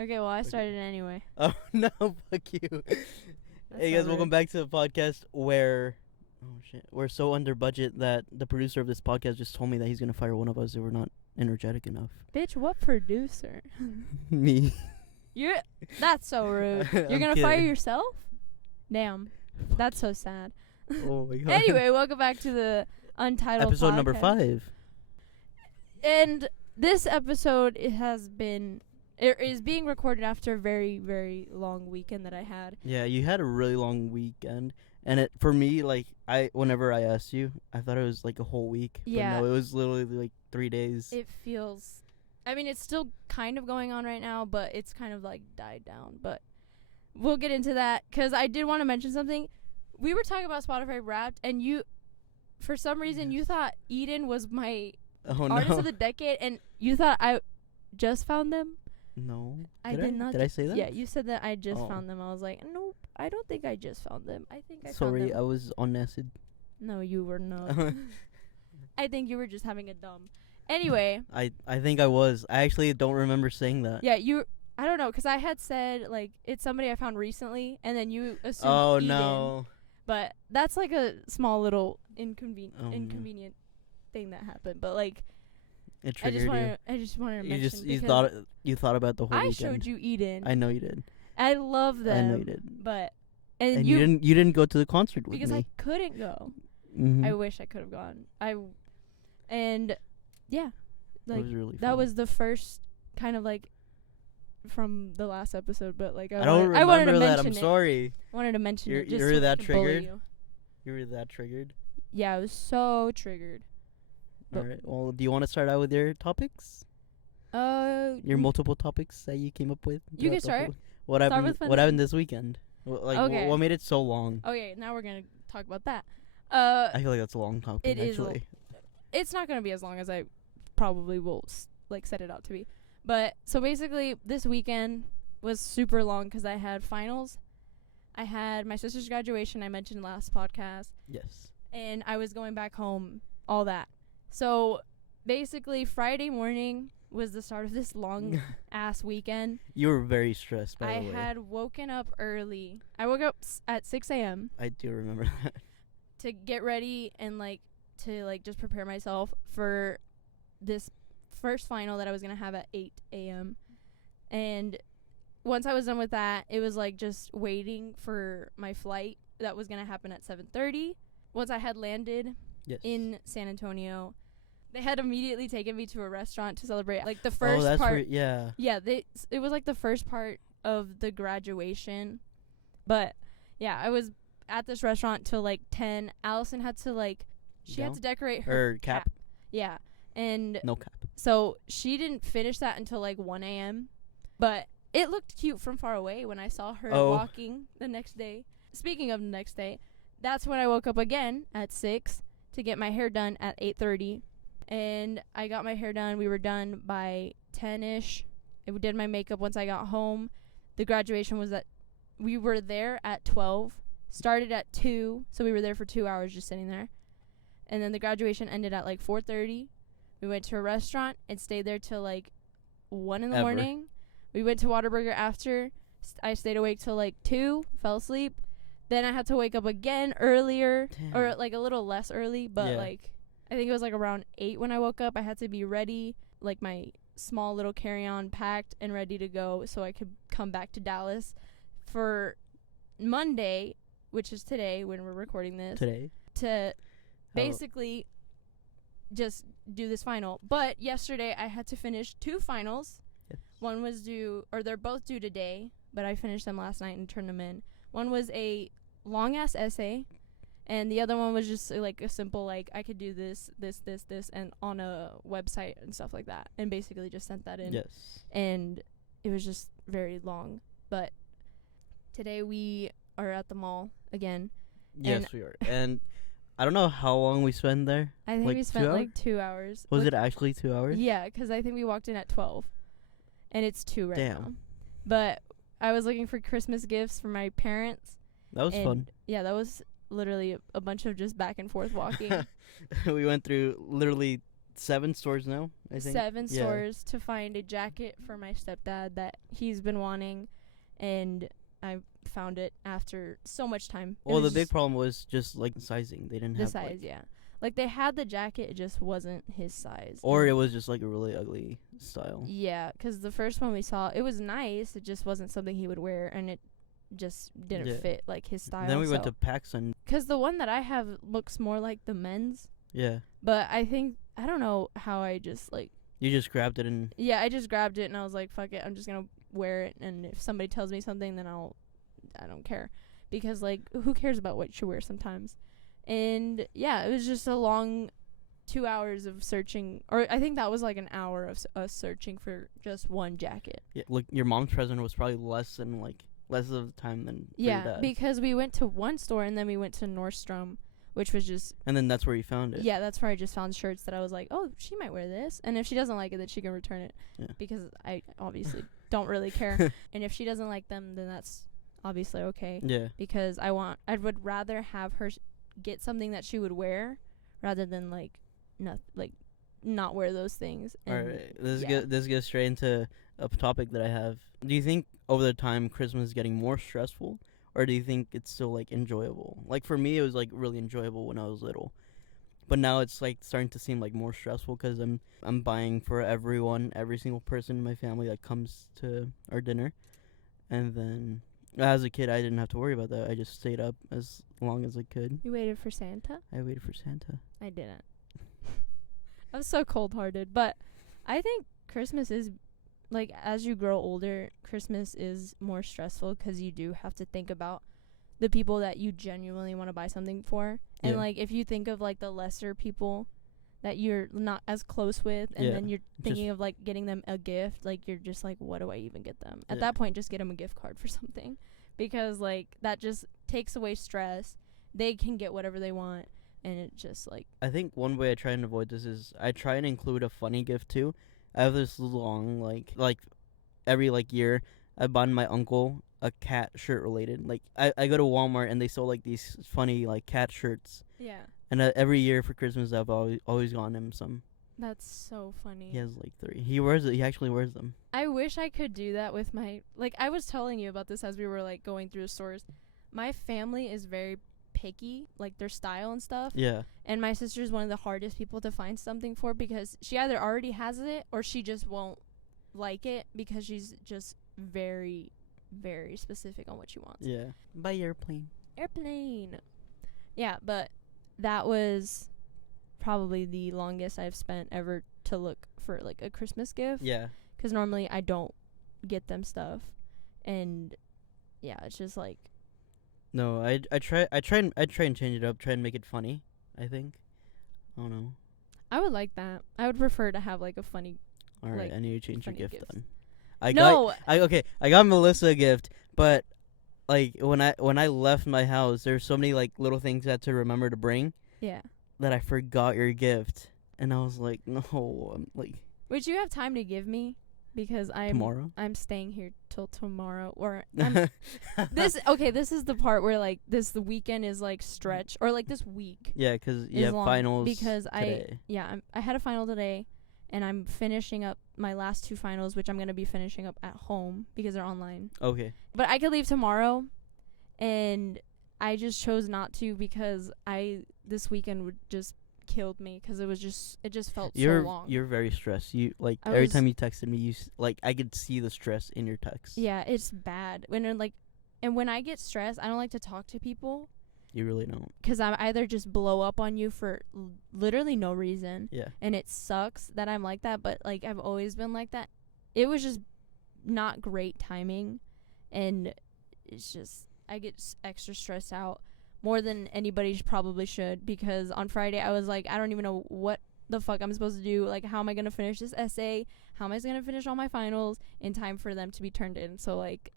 Okay, well, I started it anyway. Oh, no, fuck you. Hey, guys, welcome back to the podcast where... Oh, shit. We're so under budget that the producer of this podcast just told me that he's going to fire one of us if we're not energetic enough. Bitch, what producer? Me. That's so rude. You're going to fire yourself? Damn. That's so sad. Oh, my God. Anyway, welcome back to the Untitled Episode podcast. number 5. And this episode it is being recorded after a very, very long weekend that I had. Yeah, you had a really long weekend. And for me, whenever I asked you, I thought it was like a whole week. Yeah. But no, it was literally like 3 days. It feels... I mean, it's still kind of going on right now, but it's kind of like died down. But we'll get into that, because I did want to mention something. We were talking about Spotify Wrapped, and you, for some reason, you thought Eden was my artist of the decade, and you thought I just found them. No. I did not. Did I say that? Yeah, you said that I just found them. I was like, nope, I don't think I just found them. I think I found Sorry, them. I was on acid. No, you were not. I think you were just having a dumb. Anyway. I think I was. I actually don't remember saying that. Yeah, I don't know, because I had said, like, it's somebody I found recently, and then you assumed Oh, Eden. no. But that's, like, a small little inconvenient thing that happened. But, like, It triggered you. I just wanted to mention. You thought about the whole weekend. I showed you Eden. I know you did. I love them. I know you did. But and you didn't go to the concert with because me. I couldn't go. Mm-hmm. I wish I could have gone. Yeah, like it was really fun. that was the first kind of like from the last episode, but like I don't remember wanted to that. mention I'm sorry. I wanted to mention it. Just you were so that I can bully triggered? you. You were that triggered? Yeah, I was so triggered. All right. Well, do you want to start out with your topics? Your multiple topics that you came up with? You can start. What happened this weekend? Okay. What made it so long? Okay, now we're going to talk about that. I feel like that's a long topic, it actually. It's not going to be as long as I probably will set it out to be. But so basically this weekend was super long because I had finals. I had my sister's graduation I mentioned last podcast. Yes. And I was going back home, all that. So basically Friday morning was the start of this long ass weekend. You were very stressed, by the way. I had woken up early. I woke up at 6 a.m. I do remember that. To get ready and to just prepare myself for this first final that I was going to have at 8 a.m. And once I was done with that, it was just waiting for my flight that was going to happen at 7:30. Once I had landed in San Antonio, they had immediately taken me to a restaurant to celebrate the first part. Yeah. Yeah, it was the first part of the graduation. But yeah, I was at this restaurant till 10. Allison had to she had to decorate her cap. Yeah. And no cap. So she didn't finish that until 1 a.m. But it looked cute from far away when I saw her walking the next day. Speaking of the next day, that's when I woke up again at 6 to get my hair done at 8:30. And I got my hair done. We were done by 10-ish. I did my makeup once I got home. The graduation was we were there at 12. Started at 2, so we were there for 2 hours just sitting there. And then the graduation ended at 4:30. We went to a restaurant and stayed there till 1 in the morning. We went to Whataburger after. I stayed awake till 2, fell asleep. Then I had to wake up again earlier. Damn. Or a little less early, but I think it was around 8 when I woke up. I had to be ready, my small little carry-on packed and ready to go so I could come back to Dallas for Monday, which is today when we're recording this. Today. To basically just do this final. But yesterday I had to finish 2 finals. Yes. One was due, or they're both due today, but I finished them last night and turned them in. One was a long-ass essay, and the other one was just a simple I could do this, and on a website and stuff like that, and basically just sent that in. Yes. And it was just very long. But today we are at the mall again. Yes, we are. And I don't know how long we spent there. I think we spent 2 hours. Was it actually 2 hours? Yeah, because I think we walked in at 12, and it's 2 right now. Damn. But I was looking for Christmas gifts for my parents. That was fun. Yeah, that was literally a bunch of just back and forth walking. We went through literally 7 stores now, I think. 7 stores to find a jacket for my stepdad that he's been wanting, and I found it after so much time. Well, the big problem was just like sizing. They didn't the have size, yeah. Like they had the jacket, it just wasn't his size. Or it was just like a really ugly style. Yeah, because the first one we saw, it was nice. It just wasn't something he would wear, and it just didn't fit like his style. Then we went to PacSun. Because the one that I have looks more like the men's. Yeah. But I don't know how I just like. You just grabbed it and. Yeah, I just grabbed it and I was like, fuck it, I'm just gonna wear it, and if somebody tells me something, then I don't care, because like who cares about what you wear sometimes. And yeah, it was just a long 2 hours of searching, or I think that was like an hour of us searching for just one jacket. Yeah, look, your mom's present was probably less of the time than yeah, your dad. Because we went to one store and then we went to Nordstrom, which was just. And then that's where you found it. Yeah, that's where I just found shirts that I was like, oh, she might wear this, and if she doesn't like it, then she can return it. Yeah. Because I obviously don't really care, and if she doesn't like them, then that's obviously okay. Yeah. Because I would rather have her get something that she would wear rather than like not wear those things. All right, this gets straight into a topic that I have. Do you think over the time Christmas is getting more stressful, or do you think it's still like enjoyable? Like for me, it was like really enjoyable when I was little, but now it's like starting to seem like more stressful because I'm buying for every single person in my family that comes to our dinner, and then. As a kid, I didn't have to worry about that. I just stayed up as long as I could. You waited for Santa? I waited for Santa. I didn't. I was so cold-hearted. But I think Christmas is, like, as you grow older, Christmas is more stressful because you do have to think about the people that you genuinely want to buy something for. And, like, if you think of, like, the lesser people that you're not as close with, and then you're thinking of like getting them a gift, like you're just like, what do I even get them? At that point, just get them a gift card for something, because like that just takes away stress. They can get whatever they want, and it just like. I think one way I try and avoid this is I try and include a funny gift too. I have this long like every like year I buy my uncle a cat shirt related. Like I go to Walmart and they sell like these funny like cat shirts. Yeah. And every year for Christmas, I've always gotten him some. That's so funny. He has like 3. He wears it. He actually wears them. I wish I could do that with my. Like, I was telling you about this as we were, like, going through the stores. My family is very picky, like, their style and stuff. Yeah. And my sister's one of the hardest people to find something for, because she either already has it or she just won't like it, because she's just very, very specific on what she wants. Yeah. Buy airplane. Yeah, but. That was probably the longest I've spent ever to look for like a Christmas gift. Yeah. Because normally I don't get them stuff, and yeah, it's just like. No, I try and change it up, try and make it funny. I think. I don't know. I would like that. I would prefer to have like a funny. All right, like, I need to change your gift gifts. then. I got Melissa a gift, but. Like when I left my house, there's so many like little things I had to remember to bring. Yeah. That I forgot your gift, and I was like, no, I'm like. Would you have time to give me? Because tomorrow. I'm staying here till tomorrow, or this is the part where like the weekend is like stretch, or like this week. Yeah, because you have finals. Because today. I had a final today. And I'm finishing up my last 2 finals, which I'm going to be finishing up at home because they're online. Okay. But I could leave tomorrow, and I just chose not to because this weekend would just killed me, because it just felt so long. You're very stressed. You like every time you texted me, I could see the stress in your text. Yeah, it's bad. When I get stressed, I don't like to talk to people. You really don't. Because I either just blow up on you for literally no reason. Yeah. And it sucks that I'm like that, but, like, I've always been like that. It was just not great timing. And it's just, I get extra stressed out more than anybody probably should. Because on Friday, I was like, I don't even know what the fuck I'm supposed to do. Like, how am I going to finish this essay? How am I going to finish all my finals in time for them to be turned in? So, like,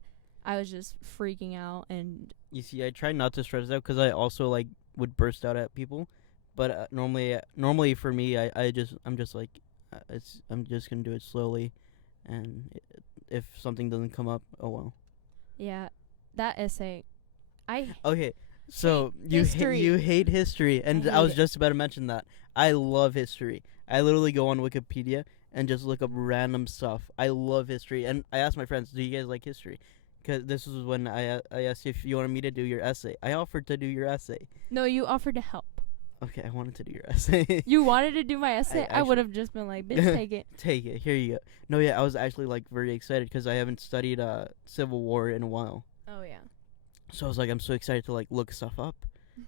I was just freaking out. And you see, I try not to stress out because I also like would burst out at people, but normally for me, I'm just like, I'm just gonna do it slowly, and if something doesn't come up, oh well. Yeah, that essay, So you hate history, and I was just about to mention that I love history. I literally go on Wikipedia and just look up random stuff. I love history, and I asked my friends, "Do you guys like history?" Because this was when I asked you if you wanted me to do your essay. I offered to do your essay. No, you offered to help. Okay, I wanted to do your essay. You wanted to do my essay? I would actually- have just been like, bitch, take it. Take it. Here you go. No, yeah, I was actually like very excited because I haven't studied Civil War in a while. Oh, yeah. So I was like, I'm so excited to like look stuff up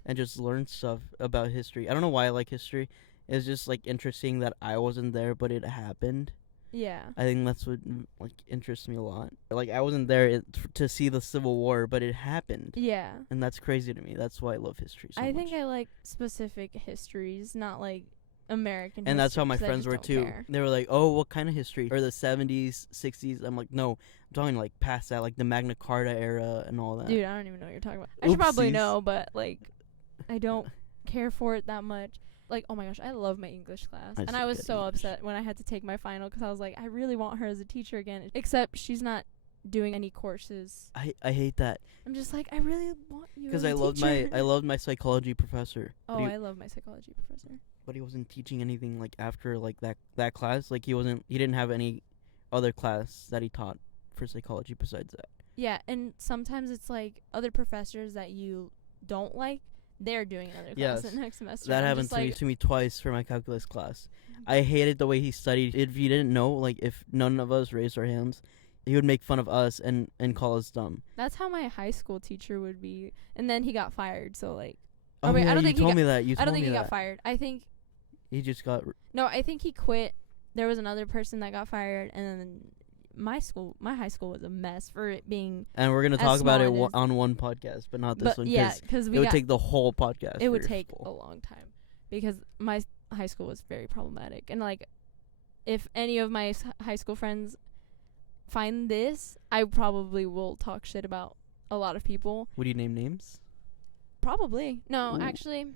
and just learn stuff about history. I don't know why I like history. It's just like interesting that I wasn't there, but it happened. Yeah. I think that's what like interests me a lot. Like I wasn't there to see the Civil War, but it happened. Yeah. And that's crazy to me. That's why I love history so much. I think I like specific histories, not like American and history. that's how my 'cause I friends just were don't too. care. They were like, "Oh, what kind of history?" Or the 70s, 60s. I'm like, "No, I'm talking like past that, like the Magna Carta era and all that." Dude, I don't even know what you're talking about. I should probably Oopsies. know, but like, I don't care for it that much. Like, oh my gosh, I love my English class. I And I suck was at so English. upset when I had to take my final because I was like, I really want her as a teacher again. Except she's not doing any courses. I hate that I'm just like, I really want you because as a teacher. I loved my psychology professor. Oh, but he, I love my psychology professor. but he wasn't teaching anything like after like that class. Like he didn't have any other class that he taught for psychology besides that. Yeah, and sometimes it's like other professors that you don't like, they're doing another class Yes. the next semester. That I'm happened just to me twice for my calculus class. I hated the way he studied. If you didn't know, like if none of us raised our hands, he would make fun of us and call us dumb. That's how my high school teacher would be, and then he got fired. So like, Oh, wait, yeah, I don't you think he told got- me that. You I told don't think me he that. got fired. I think He just got. no, I think he quit. There was another person that got fired, and then my high school was a mess for it being. And we're gonna as talk about it small as- on one podcast, but not this But one. yeah, 'Cause because it we would got take the whole podcast. it would for your take a school. long time because my high school was very problematic, and like, if any of my high school friends find this, I probably will talk shit about a lot of people. Would you name names? Probably no, Ooh. actually,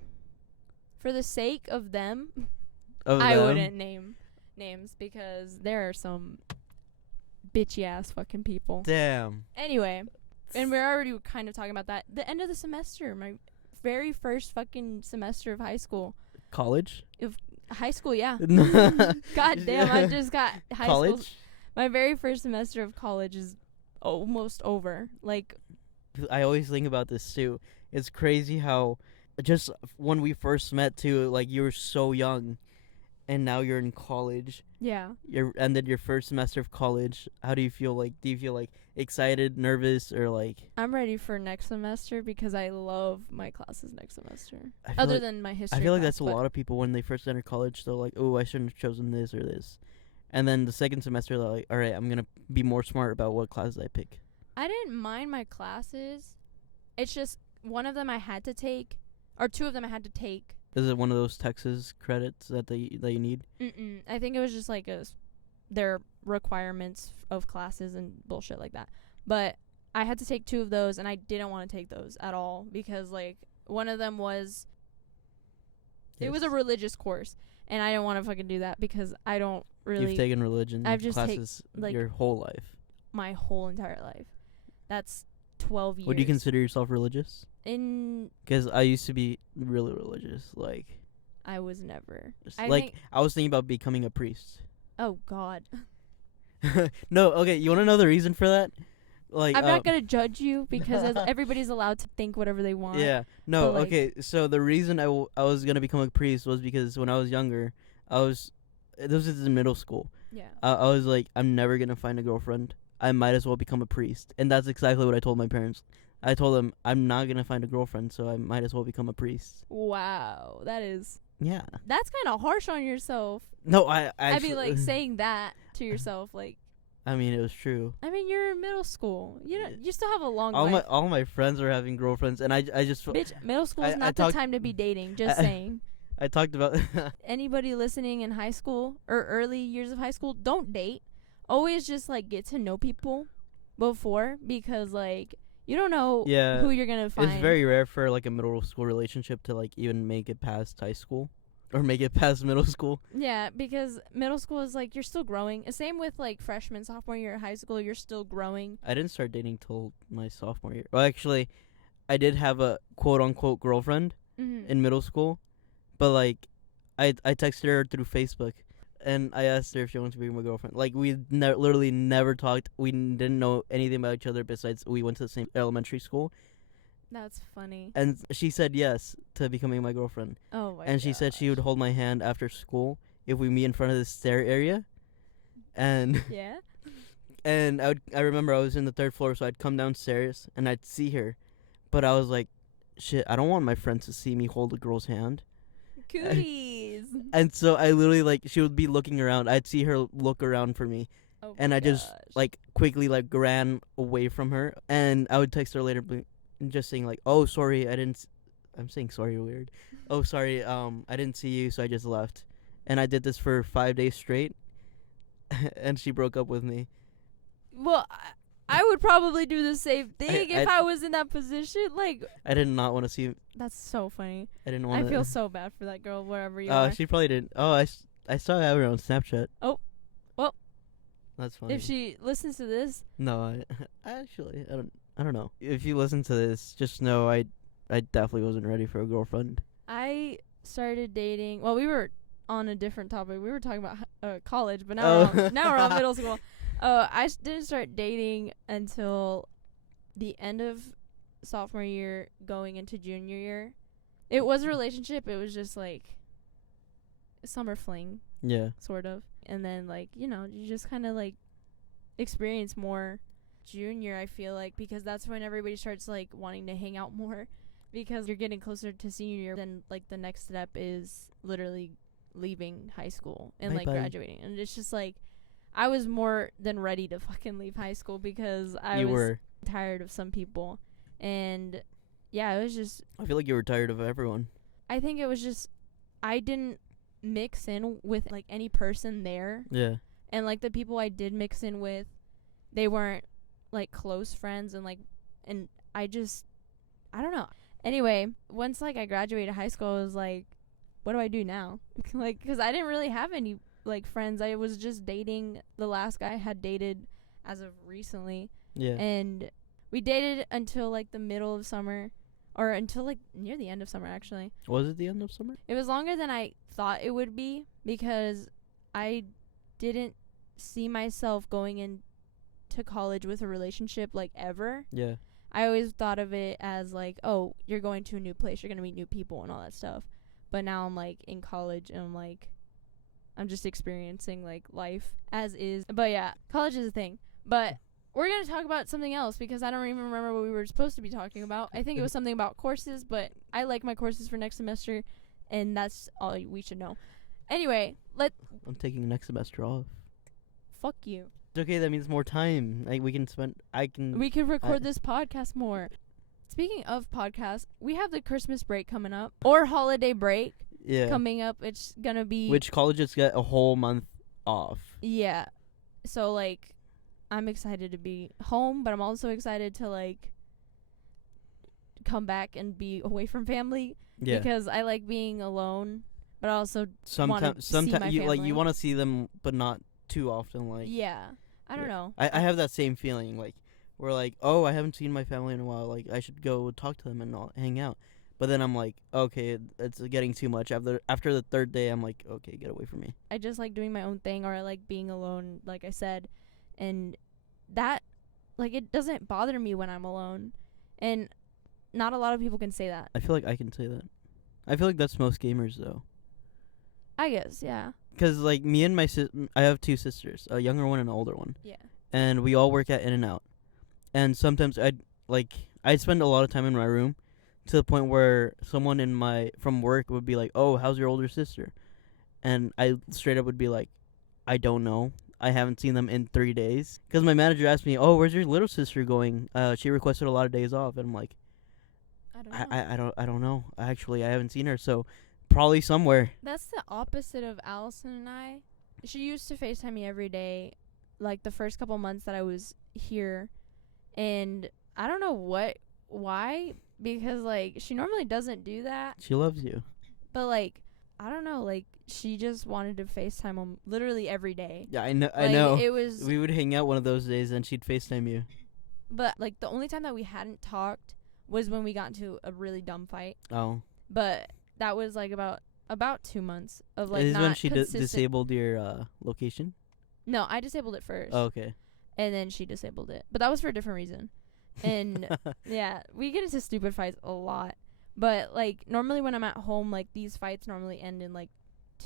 for the sake of them, Of I them? wouldn't name names because there are some bitchy ass fucking people. Damn. Anyway, and we're already kind of talking about that. The end of the semester, my very first fucking semester of high school. College. High school, yeah. God God damn, I just got high school. College. My very first semester of college is almost over. Like, I always think about this too. It's crazy how just when we first met too, like you were so young, and now you're in college. yeah. You ended your first semester of college. How do you feel? Like, do you feel like excited, nervous, or like? I'm ready for next semester because I love my classes next semester. I feel Other like, than my history I feel like class, that's a but lot of people when they first enter college. They're like, oh, I shouldn't have chosen this or this, and then the second semester, they're like, all right, I'm gonna be more smart about what classes I pick. I didn't mind my classes. It's just one of them I had to take, or two of them I had to take. Is it one of those Texas credits that you need? I think it was just like their requirements of classes and bullshit like that. But I had to take two of those, and I didn't want to take those at all because like one of them was it was a Yes. religious course, and I didn't want to fucking do that because I don't really You've taken religion I've just classes like, your whole life. my whole entire life. That's 12 years. Would you consider yourself religious? In Because I used to be really religious. Like, I was never. just I like think, I was thinking about becoming a priest. oh God. No, okay. You want to know the reason for that? Like, I'm not going to judge you because everybody's allowed to think whatever they want. Yeah. No. but, like- Okay. So the reason I was gonna become a priest was because when I was younger, this was in middle school. Yeah. I was like, I'm never gonna find a girlfriend. I might as well become a priest, and that's exactly what I told my parents. I told them I'm not gonna find a girlfriend, so I might as well become a priest. Wow. Yeah. That's kind of harsh on yourself. No, I I mean, like, saying that to yourself, like, I mean, it was true. I mean, you're in middle school. You still have a long All life. my my friends are having girlfriends, and I just Bitch, middle school is I not the talked- time to be dating. Just I- saying. I talked about. Anybody listening in high school or early years of high school, don't date. Always just, like, get to know people before because, like, you don't know Yeah, who you're going to find. it's very rare for like a middle school relationship to like even make it past high school, or make it past middle school. Yeah, because middle school is, like, you're still growing. Same with, like, freshman, sophomore year of high school. You're still growing. I didn't start dating till my sophomore year. Well, actually, I did have a quote unquote girlfriend Mm-hmm. in middle school, but like I texted her through Facebook, and I asked her if she wanted to be my girlfriend. Like, we literally never talked. We didn't know anything about each other besides we went to the same elementary school. That's funny. And she said yes to becoming my girlfriend. Oh my And she said she would hold my hand after school if we meet in front of the stair area. And yeah. and I remember I was in the 3rd floor, so I'd come downstairs and I'd see her, but I was like, shit, I don't want my friends to see me hold a girl's hand. Cooties. And so I literally, like, she would be looking around. I'd see her look around for me. Oh And my I just, gosh. like, quickly, like, ran away from her. And I would text her later, just saying, like, oh, sorry, I'm saying sorry weird. Oh, sorry, I didn't see you, so I just left. And I did this for 5 days straight. And she broke up with me. Well, I would probably do the same thing if I was in that position. Like, I did not want to see. that's so funny. I didn't want to. I feel so bad for that girl, wherever you are. She probably didn't. Oh, I saw her on Snapchat. Oh, well. That's funny. If she listens to this. No, I actually, I don't know. If you listen to this, just know I definitely wasn't ready for a girlfriend. I started dating. Well, we were on a different topic. We were talking about college, but now we're on middle school. I didn't start dating until the end of sophomore year, going into junior year. It was a relationship. It was just like a summer fling, Yeah. sort of. And then, like, you just kind of like experience more junior, I feel like, because that's when everybody starts like wanting to hang out more, because you're getting closer to senior year. Then like the next step is literally leaving high school and like graduating. And it's just like, I was more than ready to fucking leave high school because I was tired of some people. And yeah, it was just, I feel like you were tired of everyone. I think it was just, I didn't mix in with like any person there. Yeah. And like the people I did mix in with, they weren't like close friends, and I don't know. Anyway, once like I graduated high school, I was like, what do I do now? Like, cuz I didn't really have any like friends. I was just dating the last guy I had dated as of recently. Yeah. And we dated until like the middle of summer, or until like near the end of summer actually. Was it the end of summer? It was longer than I thought it would be, because I didn't see myself going into college with a relationship like ever. Yeah. I always thought of it as like, oh, you're going to a new place, you're going to meet new people and all that stuff. But now I'm like in college, and I'm just experiencing like life as is. But yeah, college is a thing. But we're going to talk about something else, because I don't even remember what we were supposed to be talking about. I think it was something about courses, but I like my courses for next semester, and that's all we should know. Anyway, I'm taking next semester off. Fuck you. It's okay, that means more time. Like, we could record this podcast more. Speaking of podcasts, we have the Christmas break coming up, or holiday break coming up. It's gonna be, which colleges get a whole month off. Yeah. So like, I'm excited to be home, but I'm also excited to like come back and be away from family. Yeah. Because I like being alone, but I also sometimes you want to see them, but not too often. Like, yeah, I don't know. I have that same feeling. Like, we're like, oh, I haven't seen my family in a while. Like, I should go talk to them and all, hang out. But then I'm like, okay, it's getting too much. After the 3rd day, I'm like, okay, get away from me. I just like doing my own thing, or I like being alone, like I said, and that, like, it doesn't bother me when I'm alone, and not a lot of people can say that. I feel like I can say that. I feel like that's most gamers, though. I guess, yeah. Because, like, me and I have 2 sisters, a younger one and an older one. Yeah. And we all work at In-N-Out. And sometimes I'd spend a lot of time in my room, to the point where someone from work would be like, oh, how's your older sister? And I straight up would be like, I don't know. I haven't seen them in 3 days. Because my manager asked me, oh, where's your little sister going? She requested a lot of days off. And I'm like, I don't know. Actually, I haven't seen her, so probably somewhere. That's the opposite of Allison and I. She used to FaceTime me every day, like the first couple months that I was here. And I don't know why, because like she normally doesn't do that. She loves you. But like, I don't know, like she just wanted to FaceTime him literally every day. Yeah, I know. Like, I know. It was. We would hang out one of those days, and she'd FaceTime you. But like the only time that we hadn't talked was when we got into a really dumb fight. Oh. But that was like about about 2 months of like Is not when she consistent. disabled your location? No, I disabled it first. Oh, okay. And then she disabled it. But that was for a different reason. And yeah, we get into stupid fights a lot. But like normally when I'm at home, like these fights normally end in like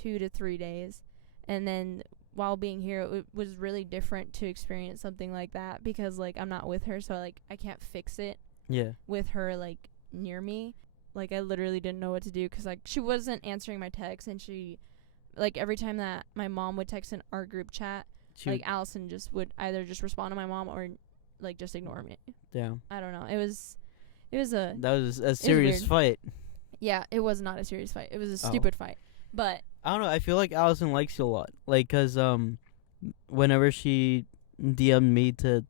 2 to 3 days. And then while being here, it was really different to experience something like that because like I'm not with her, so like I can't fix it. Yeah. With her like near me. Like I literally didn't know what to do because like she wasn't answering my texts, and she like every time that my mom would text in our group chat, like Allison just would either just respond to my mom or like just ignore me. Yeah. I don't know. It was a That was a serious fight. Yeah, it was not a serious fight. It was a stupid fight. But I don't know. I feel like Allison likes you a lot. Like, 'cause whenever she DM'd me to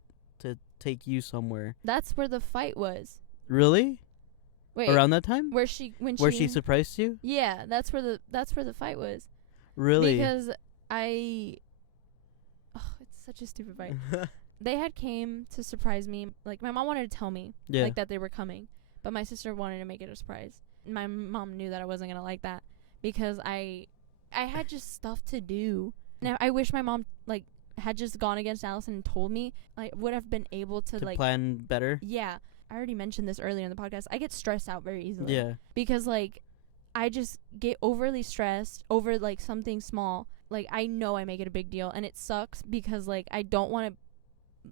take you somewhere. That's where the fight was. Really? Wait. Around that time? Where she surprised you? Yeah, that's where the fight was. Really? Because it's such a stupid fight. They had came to surprise me. Like my mom wanted to tell me like that they were coming, but my sister wanted to make it a surprise. My mom knew that I wasn't gonna like that because I had just stuff to do. And I wish my mom like had just gone against Allison and told me. I would have been able to like plan better. Yeah, I already mentioned this earlier in the podcast. I get stressed out very easily. Yeah, because like I just get overly stressed over like something small. Like I know I make it a big deal, and it sucks because like I don't want to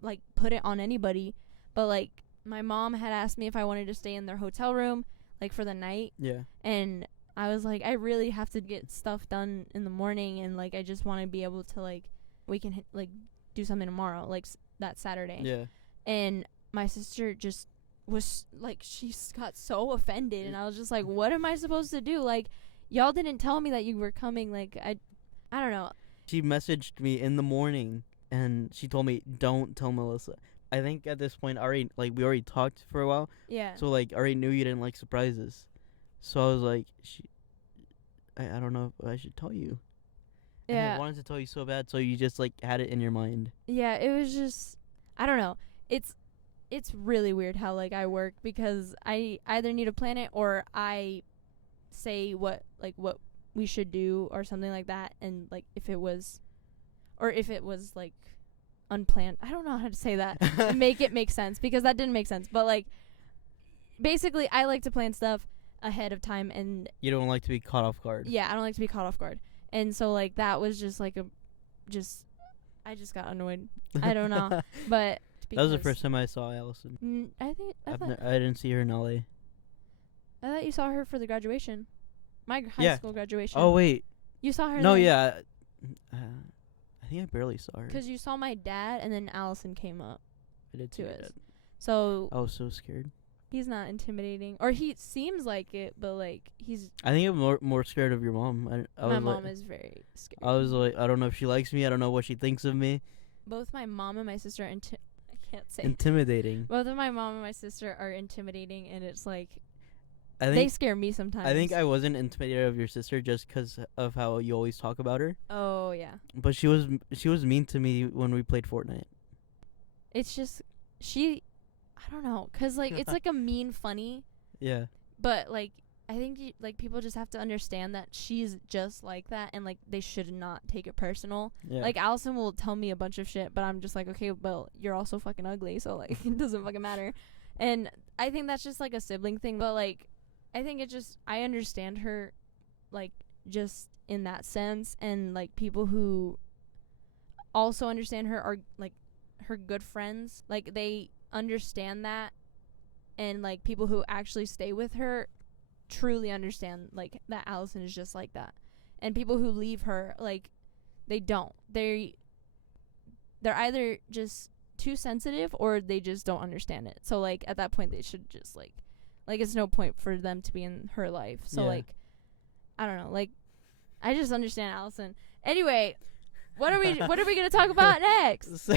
like put it on anybody, but like my mom had asked me if I wanted to stay in their hotel room like for the night. Yeah. And I was like, I really have to get stuff done in the morning, and like I just want to be able to like we can like do something tomorrow, like that Saturday. Yeah. And my sister just was like, she got so offended, and I was just like, what am I supposed to do? Like, y'all didn't tell me that you were coming. Like I don't know. She messaged me in the morning, and she told me, don't tell Melissa. I think at this point, we already talked for a while. Yeah. So, like, I already knew you didn't like surprises. So I was like, I don't know if I should tell you. Yeah. And I wanted to tell you so bad, so you just, like, had it in your mind. Yeah, it was just, I don't know. It's really weird how, like, I work because I either need to plan it or I say what we should do or something like that. And, like, if it was, like, unplanned. I don't know how to say that and make it make sense because that didn't make sense. But, like, basically, I like to plan stuff ahead of time, and you don't like to be caught off guard. Yeah, I don't like to be caught off guard. And so like that was just like I just got annoyed. I don't know. But that was the first time I saw Allison. I didn't see her in LA. I thought you saw her for the graduation. My high school graduation. Oh wait. You saw her No, then? yeah. I think I barely saw her. 'Cause you saw my dad and then Allison came up. I did to see it. that. So I was so scared. He's not intimidating, or he seems like it, but like he's. I think I'm more scared of your mom. My mom is very scary. I was like, I don't know if she likes me. I don't know what she thinks of me. Both my mom and my sister I can't say. Intimidating. Both of my mom and my sister are intimidating, and it's like they scare me sometimes. I think I wasn't intimidated of your sister just 'cause of how you always talk about her. Oh yeah. But she was mean to me when we played Fortnite. It's just I don't know, 'cause like it's like a mean funny. Yeah. But like I think like people just have to understand that she's just like that, and like they should not take it personal. Yeah. Like Allison will tell me a bunch of shit, but I'm just like, okay, well you're also fucking ugly, so like it doesn't fucking matter. And I think that's just like a sibling thing, but like I think I understand her like just in that sense, and like people who also understand her are like her good friends. Like they understand that, and like people who actually stay with her truly understand like that Allison is just like that. And people who leave her, like they don't. They're either just too sensitive or they just don't understand it. So like at that point they should just like it's no point for them to be in her life. So like I don't know, like I just understand Allison. Anyway, what are we gonna talk about next?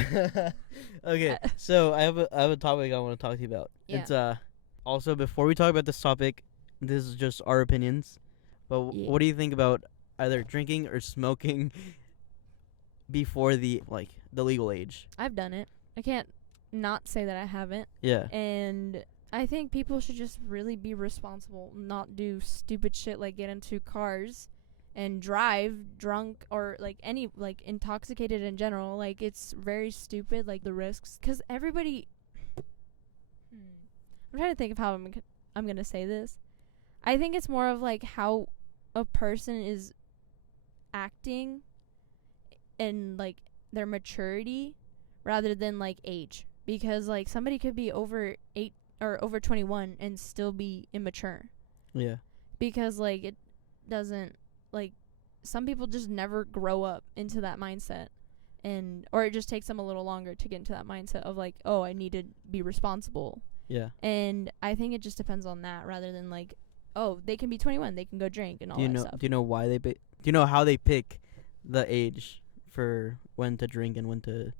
Okay, so I have a topic I want to talk to you about. Yeah. It's also, before we talk about this topic, this is just our opinions. But what do you think about either drinking or smoking before the legal age? I've done it. I can't not say that I haven't. Yeah. And I think people should just really be responsible, not do stupid shit like get into cars and drive drunk or like any like intoxicated in general. Like it's very stupid, like the risks, because everybody I'm trying to think of how I'm gonna say this. I think it's more of like how a person is acting and like their maturity rather than like age, because like somebody could be over 8 or over 21 and still be immature. Yeah. Because like it doesn't, like some people just never grow up into that mindset, and or it just takes them a little longer to get into that mindset of like, oh, I need to be responsible. Yeah. And I think it just depends on that rather than like, oh, they can be 21, they can go drink and all Do you that know? stuff. Do you know why they? Do you know how they pick the age for when to drink and when to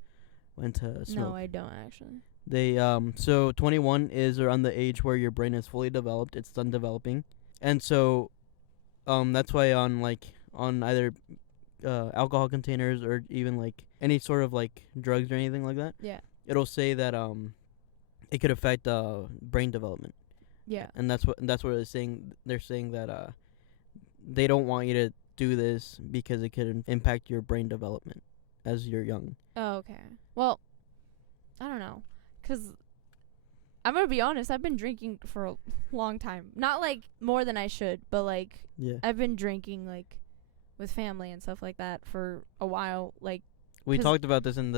smoke? No, I don't actually. They so 21 is around the age where your brain is fully developed. It's done developing, and so that's why on either alcohol containers or even like any sort of like drugs or anything like that, Yeah. it'll say that it could affect brain development. Yeah. And that's what they're saying. They're saying that they don't want you to do this because it could impact your brain development as you're young. Oh, okay. Well, I don't know, 'cause I'm gonna be honest. I've been drinking for a long time. Not like more than I should, but like Yeah. I've been drinking like with family and stuff like that for a while. Like We 'cause- talked about this in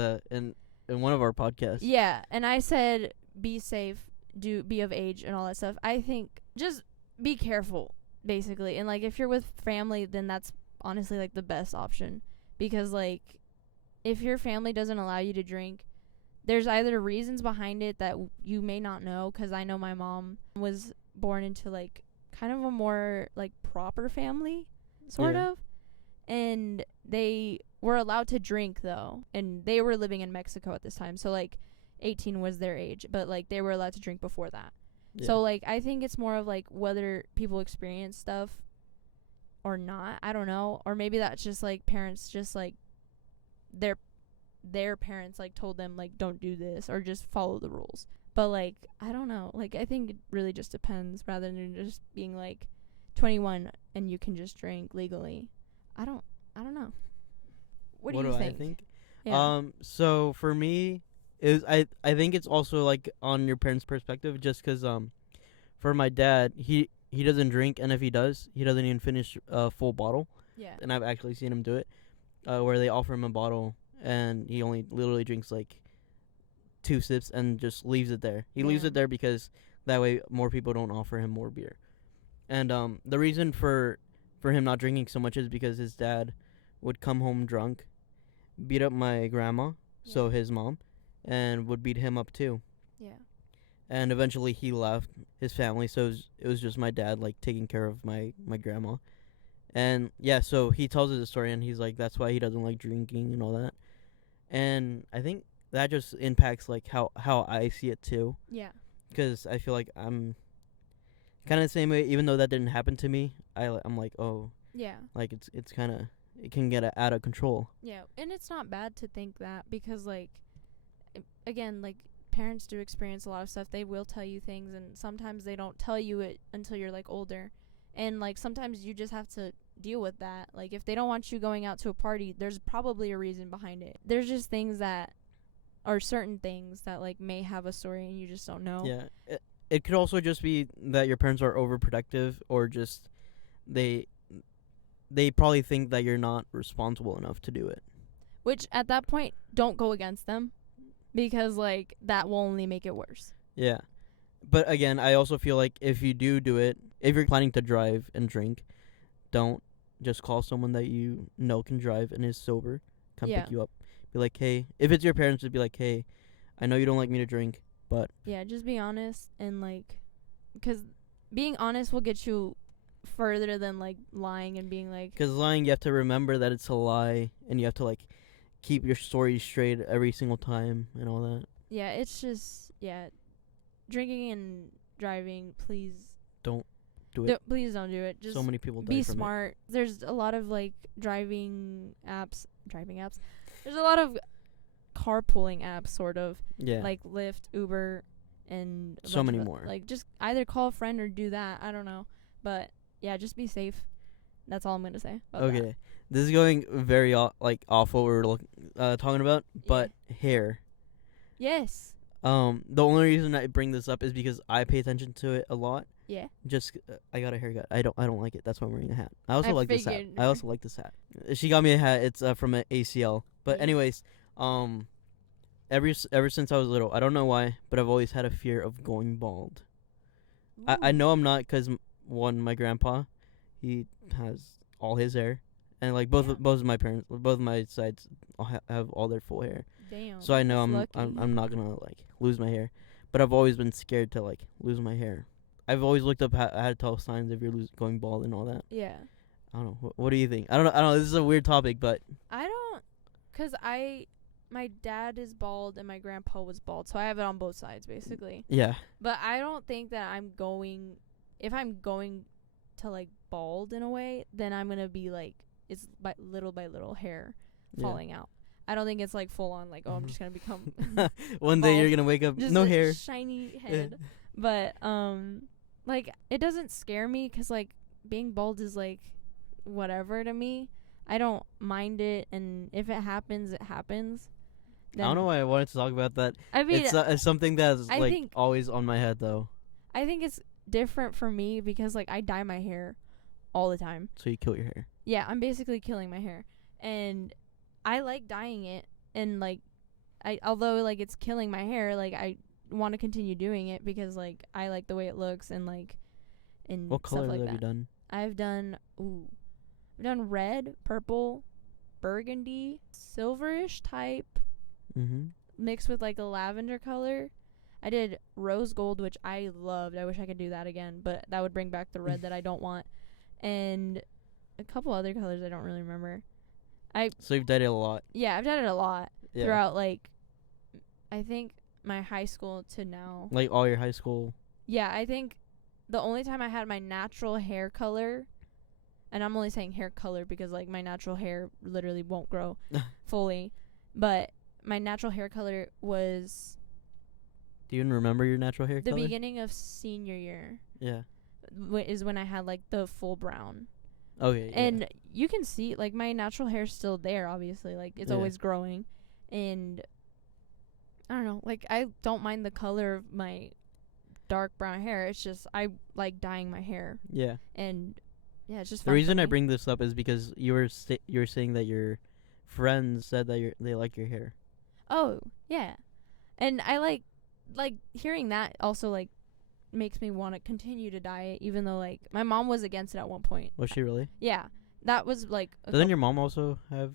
one of our podcasts. yeah, and I said be safe, be of age and all that stuff. I think just be careful basically. And like if you're with family, then that's honestly like the best option, because like if your family doesn't allow you to drink, there's either reasons behind it that you may not know, 'cause I know my mom was born into like kind of a more like proper family sort Yeah. of, and they were allowed to drink though, and they were living in Mexico at this time, so like 18 was their age, but like they were allowed to drink before that. Yeah. So like I think it's more of like whether people experience stuff or not. I don't know, or maybe that's just like parents just like their parents like told them like don't do this or just follow the rules. But like I don't know, like I think it really just depends rather than just being like 21 and you can just drink legally. I don't know. What do you think? I think? Yeah. So for me, I think it's also like on your parents' perspective, just 'cause for my dad, he doesn't drink, and if he does, he doesn't even finish a full bottle. Yeah. And I've actually seen him do it, where they offer him a bottle and he only literally drinks like 2 sips and just leaves it there. He leaves Yeah. it there because that way more people don't offer him more beer. And the reason for him not drinking so much is because his dad would come home drunk, beat up my grandma, so his mom, and would beat him up too. Yeah. And eventually he left his family, so it was just my dad like taking care of my grandma. And yeah, so he tells us the story, and he's like, that's why he doesn't like drinking and all that. And I think that just impacts like how I see it too, Yeah. because I feel like I'm kind of the same way. Even though that didn't happen to me, I'm like, oh, Yeah. like it's kind of, it can get out of control. Yeah, and it's not bad to think that, because like again, like parents do experience a lot of stuff. They will tell you things, and sometimes they don't tell you it until you're like older. And like sometimes you just have to deal with that. Like if they don't want you going out to a party, there's probably a reason behind it. There's just things that are certain things that like may have a story and you just don't know. Yeah. It could also just be that your parents are overprotective, or just they probably think that you're not responsible enough to do it. Which at that point, don't go against them, because like that will only make it worse. Yeah. But again, I also feel like if you do it, if you're planning to drive and drink, don't just call someone that you know can drive and is sober, come Yeah. pick you up. Be like, hey, if it's your parents, just be like, hey, I know you don't like me to drink, but Yeah, just be honest, and like, because being honest will get you further than like lying and being like, because lying, you have to remember that it's a lie, and you have to like keep your story straight every single time and all that. yeah, it's just, yeah, drinking and driving, please Don't do it. please don't do it. Just So many people die be from smart. There's a lot of like driving apps. There's a lot of carpooling apps, sort of, it. Yeah. like Lyft, Uber, and a So bunch many of more. Like just either call a friend or do that. I don't know, but yeah, just be safe. That's all I'm gonna say about Okay, this is going very off what we're talking about, but hair. Yes. The only reason I bring this up is because I pay attention to it a lot. Yeah. Just I got a haircut. I don't like it. That's why I'm wearing a hat. I also I like this hat. figured. I also like this hat. She got me a hat. It's from an ACL. But Yeah. anyways, ever since I was little, I don't know why, but I've always had a fear of going bald. I know I'm not, because my grandpa, he has all his hair, and like both of my parents, both of my sides have all their full hair. Damn. So I know that's I'm not gonna like lose my hair, but I've always been scared to like lose my hair. I've always looked up how to tell signs if you're going bald and all that. Yeah. I don't know. What do you think? I don't know. This is a weird topic, but I don't, cause my dad is bald and my grandpa was bald, so I have it on both sides basically. yeah. But I don't think that if I'm going to like bald in a way, then I'm gonna be like, it's by little hair falling out. I don't think it's like full on like, I'm just gonna become one day you're gonna wake up just no a hair, shiny head. But like it doesn't scare me, 'cause like being bald is like whatever to me. I don't mind it, and if it happens, it happens. I don't know why I wanted to talk about that. I mean, it's something that's I like think- always on my head though. I think it's different for me because like I dye my hair all the time. So you kill your hair. Yeah, I'm basically killing my hair, and I like dyeing it, and like although like it's killing my hair, like I want to continue doing it because like I like the way it looks, and like and What stuff colors like have that. you done? I've done red, purple, burgundy, silverish type, Mm-hmm. mixed with like a lavender color. I did rose gold, which I loved. I wish I could do that again, but that would bring back the red that I don't want. And a couple other colors I don't really remember. So you've done it a lot. Yeah, I've done it a lot Yeah. throughout like I think my high school to now. Like all your high school. Yeah, I think the only time I had my natural hair color, and I'm only saying hair color because like my natural hair literally won't grow fully, but my natural hair color was Do you even remember your natural hair the color? beginning of senior year. Yeah. Is when I had like the full brown. Okay. And you can see like my natural hair's still there, obviously, like it's Yeah. always growing, and I don't know, like I don't mind the color of my dark brown hair. It's just I like dyeing my hair, Yeah. and yeah, it's just The fun reason for I me. bring this up is because you were saying that your friends said that they like your hair. Oh yeah, and I like hearing that also like makes me want to continue to dye it, even though like my mom was against it at one point. Was she really? Yeah, that was like Doesn't your mom also have?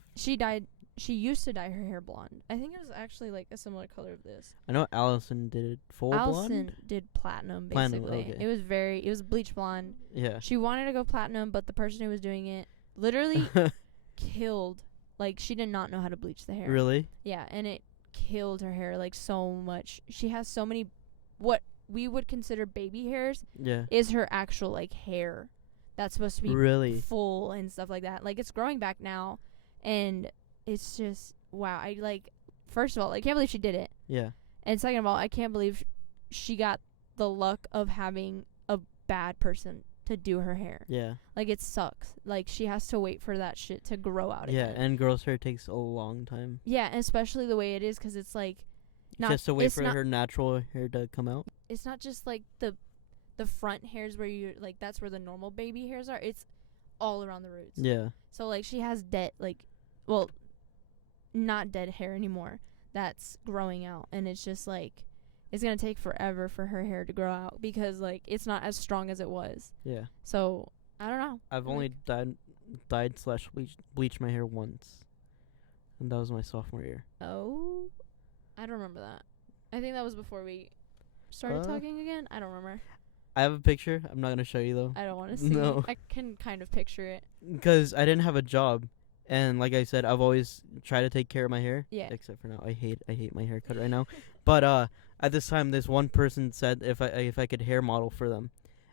she used to dye her hair blonde. I think it was actually like a similar color of this. I know Allison did it full Allison blonde. did platinum Platinum, basically. okay. It was bleach blonde. Yeah. She wanted to go platinum, but the person who was doing it literally killed. Like she did not know how to bleach the hair. Really? Yeah, and it killed her hair like so much. She has so many what we would consider baby hairs Yeah. is her actual like hair that's supposed to be Really? full and stuff like that. Like it's growing back now, and it's just wow. I like first of all, I can't believe she did it, Yeah. and second of all, I can't believe she got the luck of having a bad person to do her hair. Yeah. Like it sucks. Like she has to wait for that shit to grow out Yeah. again. And girls' hair takes a long time. Yeah, and especially the way it is, 'cause it's like She has to wait it's for not- her natural hair to come out. It's not just like the front hairs where you like that's where the normal baby hairs are. It's all around the roots. Yeah. So like she has dead not dead hair anymore that's growing out, and it's just like it's gonna take forever for her hair to grow out because like it's not as strong as it was. Yeah. So I don't know. I've only dyed / bleached my hair once, and that was my sophomore year. Oh, I don't remember that. I think that was before we started talking again. I don't remember. I have a picture. I'm not gonna show you though, I don't want to see. No. I can kind of picture it. because I didn't have a job, and like I said, I've always tried to take care of my hair. Yeah. Except for now, I hate my haircut right now. But at this time, this one person said if I could hair model for them,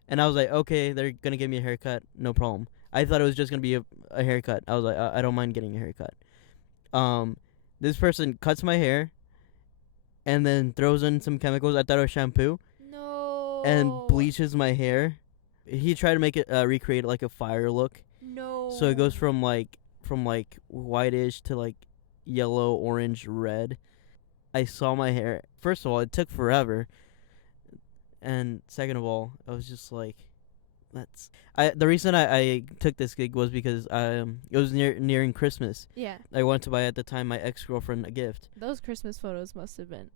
and I was like, okay, they're gonna give me a haircut, no problem. I thought it was just gonna be a haircut. I was like, I don't mind getting a haircut. This person cuts my hair, and then throws in some chemicals. I thought it was shampoo. No. And bleaches my hair. He tried to make it recreate like a fire look. No. So it goes from like whitish to like yellow, orange, red. I saw my hair. First of all, it took forever, and second of all, I was just like, "That's." The reason I took this gig was because it was nearing Christmas. Yeah. I wanted to buy at the time my ex-girlfriend a gift. Those Christmas photos must have been.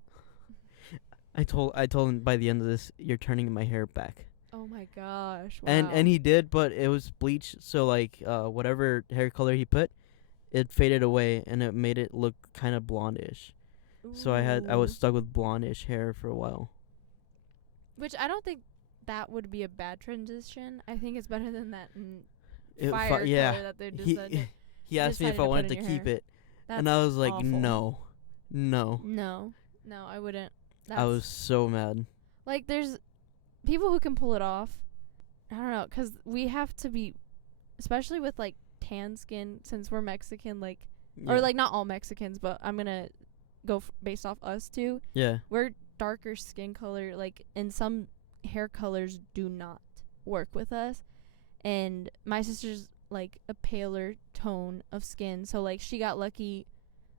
I told him by the end of this, you're turning my hair back. Oh my gosh! Wow. And he did, but it was bleached, so like whatever hair color he put, it faded away and it made it look kind of blondish. So I was stuck with blondish hair for a while. Which I don't think that would be a bad transition. I think it's better than that fire color that they decided. He asked me if I wanted to keep it, and I was like, awful. no, I wouldn't. I was so mad. Like, there's people who can pull it off. I don't know, 'cause we have to be, especially with like tan skin, since we're Mexican, like, or like not all Mexicans, but I'm gonna go based off us too. Yeah, we're darker skin color, like, and some hair colors do not work with us. And my sister's like a paler tone of skin, so like she got lucky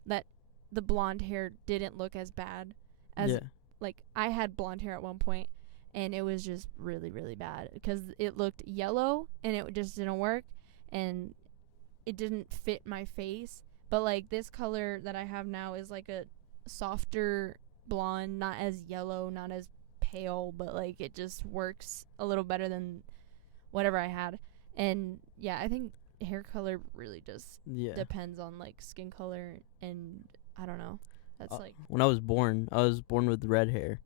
that the blonde hair didn't look as bad as like I had blonde hair at one point, and it was just really, really bad because it looked yellow and it just didn't work and it didn't fit my face. But like this color that I have now is like a softer blonde, not as yellow, not as pale, but like it just works a little better than whatever I had. And yeah, I think hair color really just depends on like skin color, and I don't know. That's like when I was born with red hair,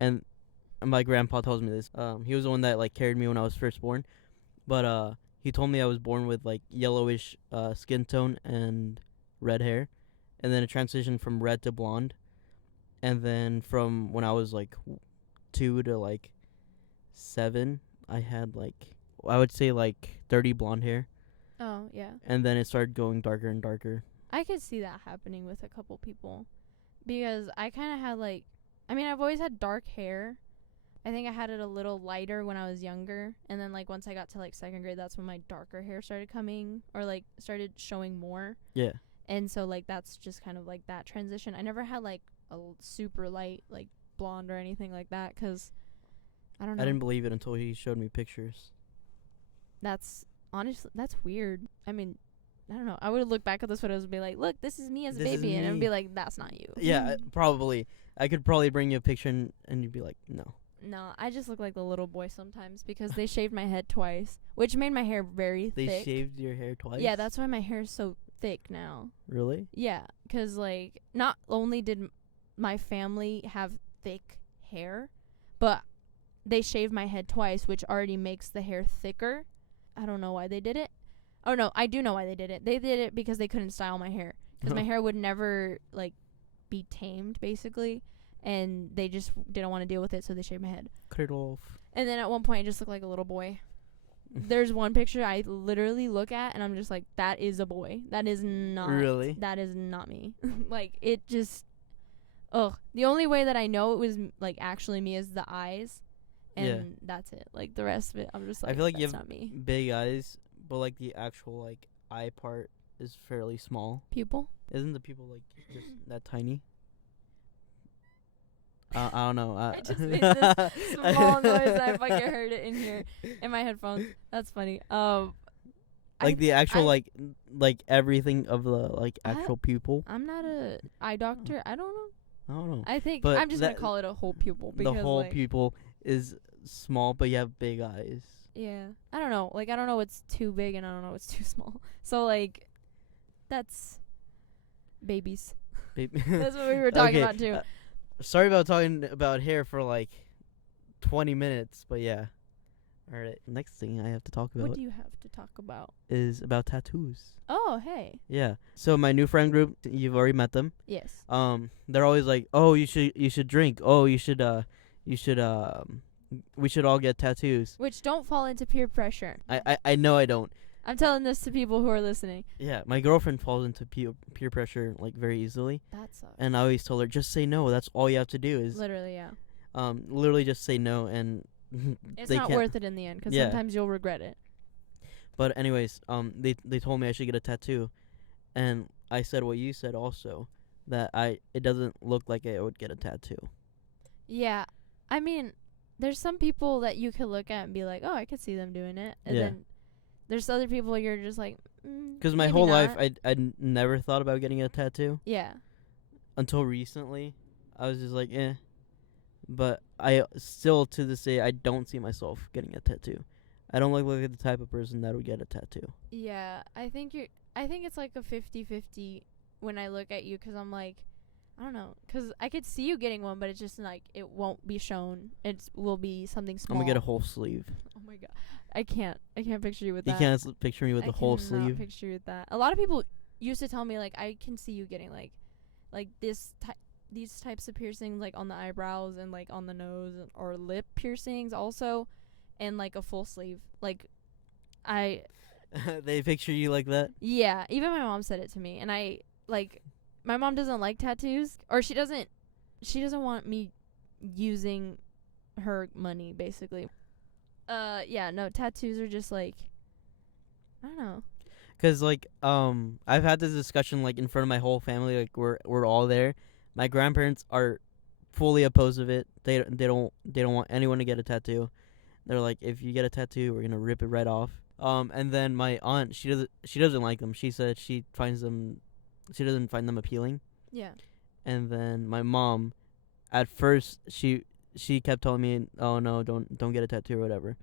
and my grandpa tells me this. He was the one that like carried me when I was first born, but he told me I was born with like yellowish skin tone and red hair, and then it transitioned from red to blonde, and then from when I was like 2 to like 7, I had like I would say like 30 blonde hair. Oh yeah. And then it started going darker and darker. I could see that happening with a couple people, because I kind of had like, I mean, I've always had dark hair. I think I had it a little lighter when I was younger, and then like once I got to like 2nd grade, that's when my darker hair started coming, or like started showing more. Yeah. And so like that's just kind of like that transition. I never had like a super light like blonde or anything like that, 'cause I don't know. I didn't believe it until he showed me pictures. That's honestly, that's weird. I mean, I don't know. I would look back at those photos and be like, look, this is me as a baby. And I'd be like, that's not you. Yeah, probably. I could probably bring you a picture and you'd be like, no. No, I just look like the little boy sometimes because they shaved my head twice, which made my hair very thick. They shaved your hair twice? Yeah, that's why my hair is so thick now. Really? Yeah, 'cause like not only did my family have thick hair, but they shaved my head twice, which already makes the hair thicker. I don't know why they did it. Oh no, I do know why they did it. They did it because they couldn't style my hair, because my hair would never like be tamed basically, and they just didn't want to deal with it, so they shaved my head. Cut it off. And then at one point I just looked like a little boy. There's one picture I literally look at and I'm just like, that is a boy. That is not. Really? That is not me. Like, it just, ugh. The only way that I know it was like actually me is the eyes, and that's it. Like the rest of it, I'm just like, I feel like that's you have not me. big eyes, but like the actual like eye part is fairly small. Pupil? Isn't the pupil like just that tiny? I don't know. I just made this small noise and I fucking heard it in here in my headphones. That's funny. Like the actual like everything of the like actual pupil. I'm not a eye doctor. I don't know. I think but I'm just gonna call it a whole pupil, because the whole pupil is small, but you have big eyes. Yeah, I don't know. Like, I don't know what's too big and I don't know what's too small. So like, that's babies. That's what we were talking about too. Sorry about talking about hair for like 20 minutes, but yeah. All right, next thing I have to talk about. What do you have to talk about? Is about tattoos. Oh, hey. Yeah. So my new friend group, you've already met them. Yes. They're always like, "Oh, you should drink. Oh, we should all get tattoos." Which don't fall into peer pressure. I know I don't. I'm telling this to people who are listening. Yeah, my girlfriend falls into peer pressure like very easily. That sucks. And I always told her, just say no. That's all you have to do is literally, yeah. Literally just say no, and it's not worth it in the end, because sometimes you'll regret it. But anyways, they told me I should get a tattoo, and I said what you said also, that it doesn't look like I would get a tattoo. Yeah, I mean, there's some people that you could look at and be like, oh, I could see them doing it, and then there's other people you're just like, because my whole life I never thought about getting a tattoo. Yeah. Until recently, I was just like, eh. But I still, to this day, I don't see myself getting a tattoo. I don't look like the type of person that would get a tattoo. Yeah, I think it's like a 50-50 when I look at you, because I'm like, I don't know, because I could see you getting one, but it's just like it won't be shown. It will be something small. I'm gonna get a whole sleeve. Oh my god, I can't picture you with that. You can't picture me with the whole sleeve. I cannot picture you with that. A lot of people used to tell me like I can see you getting like these types of piercings, like on the eyebrows and like on the nose, or lip piercings also, and like a full sleeve. Like they picture you like that? Yeah, even my mom said it to me, and I like, my mom doesn't like tattoos, or she doesn't want me using her money, basically. Yeah, no, tattoos are just like, I don't know. 'Cause like I've had this discussion like in front of my whole family, like we're all there. My grandparents are fully opposed of it. They don't want anyone to get a tattoo. They're like, if you get a tattoo, we're gonna rip it right off. And then my aunt, she doesn't like them. She said she doesn't find them appealing. Yeah. And then my mom, at first she kept telling me, oh no, don't get a tattoo or whatever.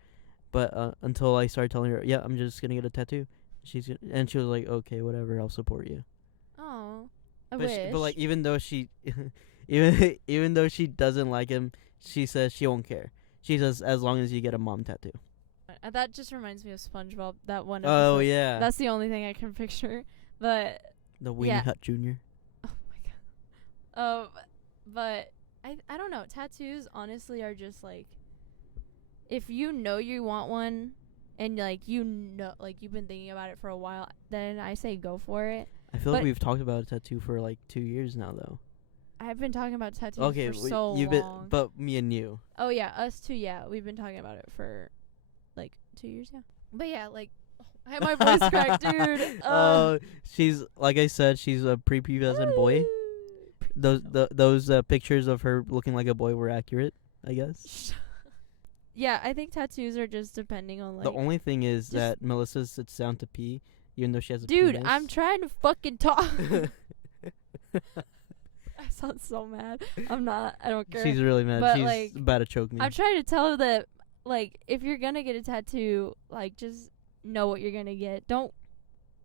But until I started telling her, yeah, I'm just gonna get a tattoo. She was like, okay, whatever, I'll support you. Oh, I wish. But like, even though she even though she doesn't like him, she says she won't care. She says as long as you get a mom tattoo. That just reminds me of SpongeBob. That one. Oh episode. Yeah. That's the only thing I can picture. But the Weenie Hut Jr. Oh my god. But I don't know. Tattoos honestly are just like, if you know you want one, and like like you've been thinking about it for a while, then I say go for it. I feel like we've talked about a tattoo for like 2 years now, though. I've been talking about tattoos for so long. But me and you. Oh yeah, us too. Yeah, we've been talking about it for like 2 years. Yeah. But yeah, like, I had my voice cracked, dude. She's, like I said, she's a prepubescent boy. Those pictures of her looking like a boy were accurate, I guess. Yeah, I think tattoos are just depending on like. The only thing is that Melissa sits down to pee, even though she has a dude, penis. I'm trying to fucking talk. I sound so mad. I'm not. I don't care. She's really mad. But she's like, about to choke me. I'm trying to tell her that, like, if you're gonna get a tattoo, like, just know what you're gonna get. Don't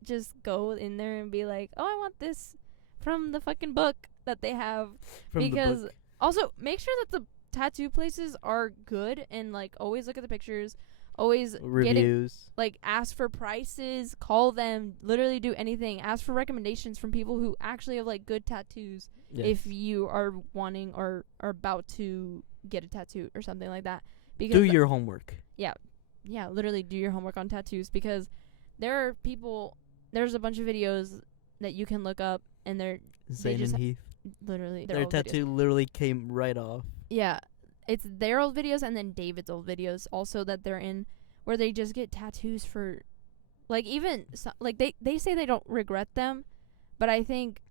just go in there and be like, oh, I want this from the fucking book that they have. Because also, make sure that the tattoo places are good, and like always look at the pictures, always reviews, ask for prices, call them, literally do anything, ask for recommendations from people who actually have like good tattoos. Yes. If you are wanting or are about to get a tattoo or something like that, because do your homework. Yeah, literally do your homework on tattoos, because there's a bunch of videos that you can look up, and Zane and Heath. Literally, their tattoo literally came right off. Yeah, it's their old videos, and then David's old videos also that they're in, where they just get tattoos for, like, even like they say they don't regret them, but I think.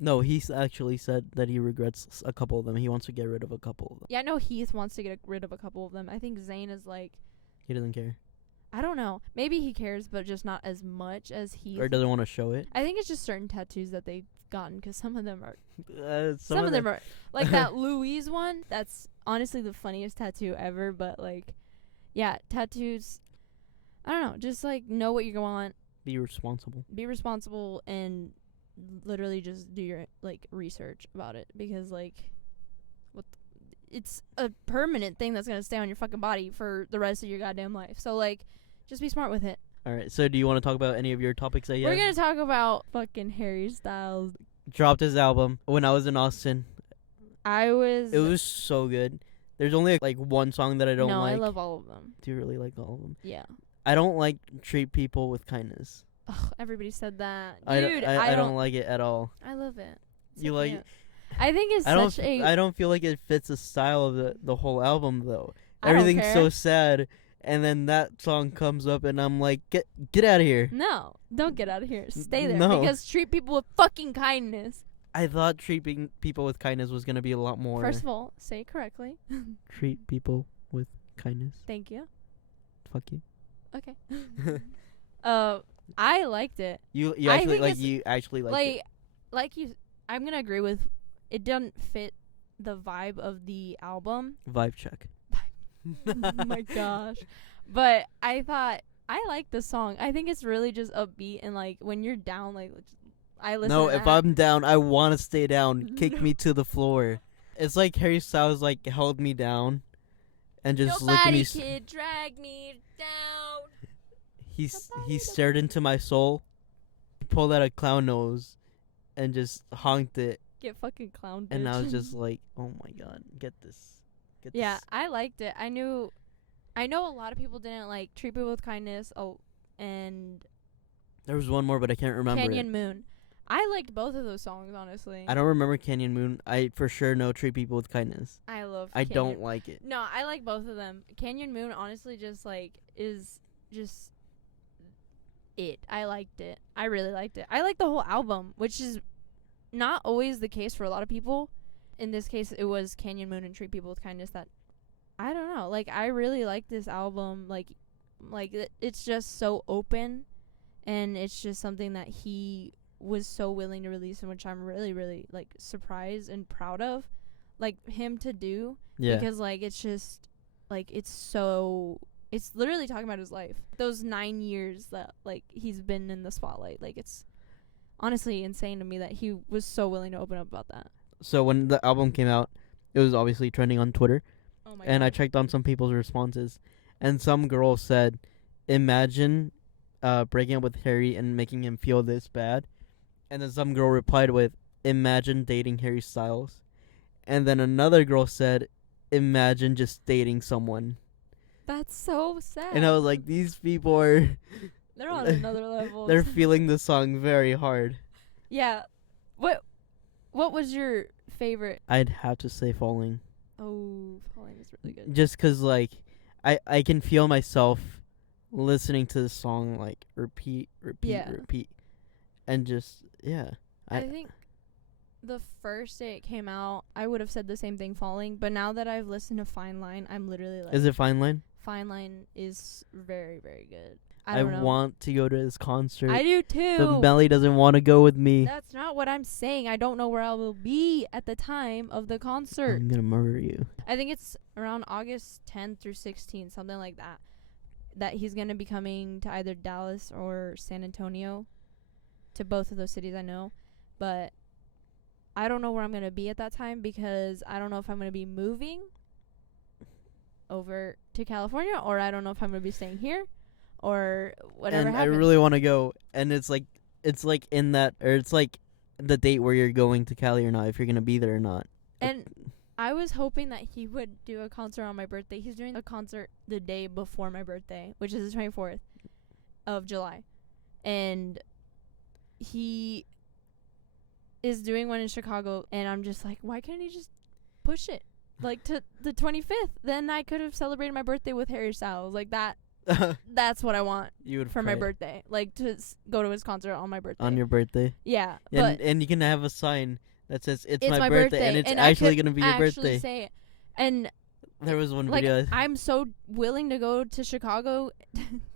No, he's actually said that he regrets a couple of them. He wants to get rid of a couple of them. Yeah, I know Heath wants to get rid of a couple of them. I think Zane is like. He doesn't care. I don't know. Maybe he cares, but just not as much as Heath. Or doesn't want to show it. I think it's just certain tattoos that they've gotten, because some of them are. Some of them are like that Louise one. That's honestly the funniest tattoo ever. But like, yeah, tattoos. I don't know. Just like know what you want. Be responsible. Be responsible, and literally just do your like research about it, because like, it's a permanent thing that's gonna stay on your fucking body for the rest of your goddamn life. So like, just be smart with it. All right. So do you want to talk about any of your topics that you have? We're gonna talk about fucking Harry Styles. Dropped his album when I was in Austin. It was so good. There's only like one song that I don't like. No, I love all of them. Do you really like all of them? Yeah. I don't like treat people with kindness. Ugh, everybody said that. Dude, I don't like it at all. I love it. You like it? I think it's I don't feel like it fits the style of the whole album, though. Everything's so sad, And then that song comes up, and I'm like, get out of here. No, don't get out of here. Stay there. No. Because treat people with fucking kindness. I thought treating people with kindness was gonna be a lot more. First of all, say it correctly. Treat people with kindness. Thank you. Fuck you. Okay. I liked it. You I actually think you actually liked it. Like you. I'm gonna agree with. It doesn't fit the vibe of the album. Vibe check. Oh my gosh. But I thought I like the song. I think it's really just upbeat and like when you're down, like I listen. No, to if that. I'm down, I want to stay down. Kick me to the floor. It's like Harry Styles like held me down, and just looked at me. Nobody can drag me down. He stared into my soul, pulled out a clown nose, and just honked it. Get fucking clown. Bitch. And I was just like, oh my god, get this. Yeah, I liked it. I know a lot of people didn't like Treat People with Kindness. Oh, and there was one more, but I can't remember. Canyon Moon. I liked both of those songs, honestly. I don't remember Canyon Moon. I for sure know Treat People with Kindness. I love. I don't like it. No, I like both of them. Canyon Moon, honestly, just like is just it. I liked it. I really liked it. I like the whole album, which is not always the case for a lot of people. In this case, it was Canyon Moon and Treat People with Kindness that I don't know. Like I really like this album. Like it's just so open, and it's just something that he was so willing to release, and which I'm really, really like surprised and proud of, like him to do. Yeah. Because like it's just like it's literally talking about his life. Those 9 years that like he's been in the spotlight. Like it's honestly insane to me that he was so willing to open up about that. So when the album came out, it was obviously trending on Twitter. Oh my and God. I checked on some people's responses, and some girl said, imagine breaking up with Harry and making him feel this bad. And then some girl replied with, imagine dating Harry Styles. And then another girl said, imagine just dating someone. That's so sad. And I was like, these people are they're on another level. they're feeling the song very hard. Yeah. What was your favorite? I'd have to say Falling. Oh, Falling is really good. Just 'cause like I can feel myself listening to the song like repeat, Yeah. and just I think the first day it came out, I would have said the same thing, Falling. But now that I've listened to Fine Line, I'm literally like, is it Fine Line? Fine Line is very, very good. I don't know. want to go to his concert. I do too. But Melly doesn't want to go with me. That's not what I'm saying. I don't know where I will be at the time of the concert. I'm gonna murder you. I think it's around August 10th through 16th, something like that. That he's gonna be coming to either Dallas or San Antonio. To both of those cities, I know, but I don't know where I'm gonna be at that time because I don't know if I'm gonna be moving over to California or I don't know if I'm gonna be staying here. Or whatever And happens. I really want to go, and it's like in that, or it's like the date where you're going to Cali or not, if you're gonna be there or not. And I was hoping that he would do a concert on my birthday. He's doing a concert the day before my birthday, which is the 24th of July. And he is doing one in Chicago, and I'm just like, why can't he just push it like to the 25th? Then I could have celebrated my birthday with Harry Styles. Like that. That's what I want You would for my birthday. Like to go to his concert on my birthday. on your birthday. Yeah, but And you can have a sign that says it's my birthday, and it's actually gonna be your birthday. Say it. And There was one like video. I'm so willing to go to Chicago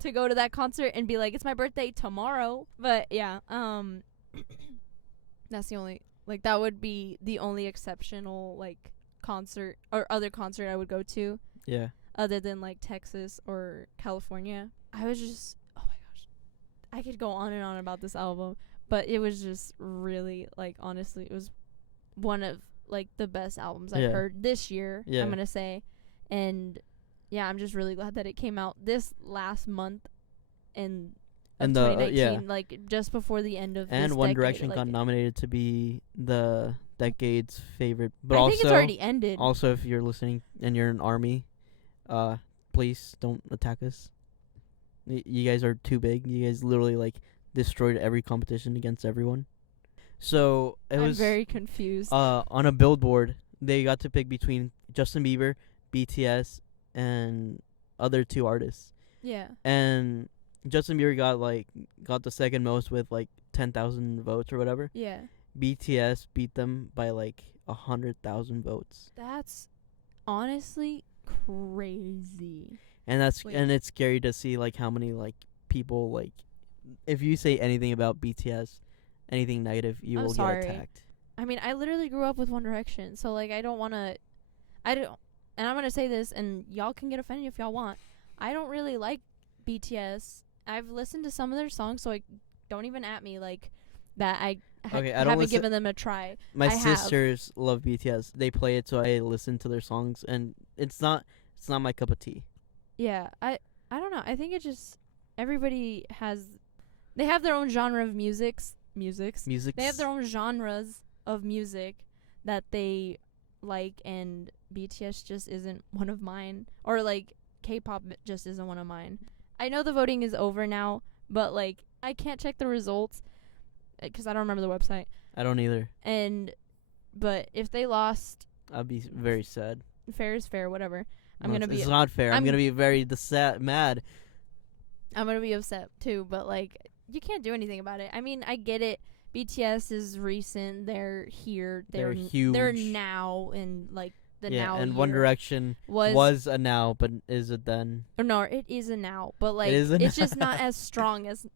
to go to that concert and be like, it's my birthday tomorrow. But yeah, that's the only like that would be the only exceptional like concert or other concert I would go to. Yeah. Other than like Texas or California. I was just, oh my gosh, I could go on and on about this album, but it was just really like, honestly, it was one of like the best albums I've heard this year. Yeah. I'm gonna say, and yeah, I'm just really glad that it came out this last month in of 2019, like just before the end of and this One decade, Direction like, got nominated to be the decade's favorite. But I also, think it's already ended. Also, if you're listening and you're an ARMY, please don't attack us. You guys are too big. You guys literally like destroyed every competition against everyone. So it I'm was very confused. on a billboard. They got to pick between Justin Bieber, BTS, and other two artists. Yeah. And Justin Bieber got the second most with 10,000 votes or whatever. Yeah. BTS beat them by 100,000 votes. That's honestly crazy. And it's scary to see how many people if you say anything about BTS, anything negative, you will get attacked. I mean, I literally grew up with One Direction, so I don't want to. And I'm gonna say this, and y'all can get offended if y'all want. I don't really like BTS. I've listened to some of their songs, so don't even at me that. I haven't given them a try. My sisters love BTS. They play it, so I listen to their songs, and it's not my cup of tea. Yeah, I don't know. I think it just everybody they have their own genre of musics. They have their own genres of music that they like, and BTS just isn't one of mine, or K-pop just isn't one of mine. I know the voting is over now, but I can't check the results because I don't remember the website. I don't either. But if they lost, I'd be very sad. Fair is fair, whatever. It's not fair. I'm gonna be very mad. I'm gonna be upset too, but you can't do anything about it. I mean, I get it. BTS is recent. They're here. They're huge. They're now in the now. And One Direction was a now, but is it then? Or no, it is a now, but it's just not as strong as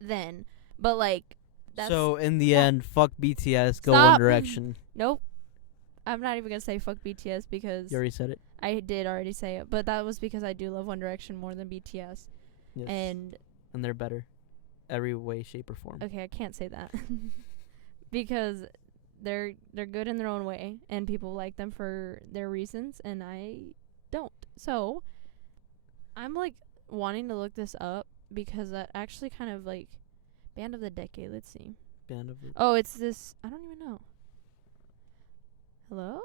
then. But that's so in the end, fuck BTS. Go Stop. One Direction. Nope. I'm not even gonna say fuck BTS because You already said it. I did already say it, but that was because I do love One Direction more than BTS. Yes. And they're better, every way, shape, or form. Okay, I can't say that because they're good in their own way, and people like them for their reasons, and I don't. So I'm wanting to look this up because that actually kind of Band of the Decade. Let's see. Oh, it's this. I don't even know. Hello?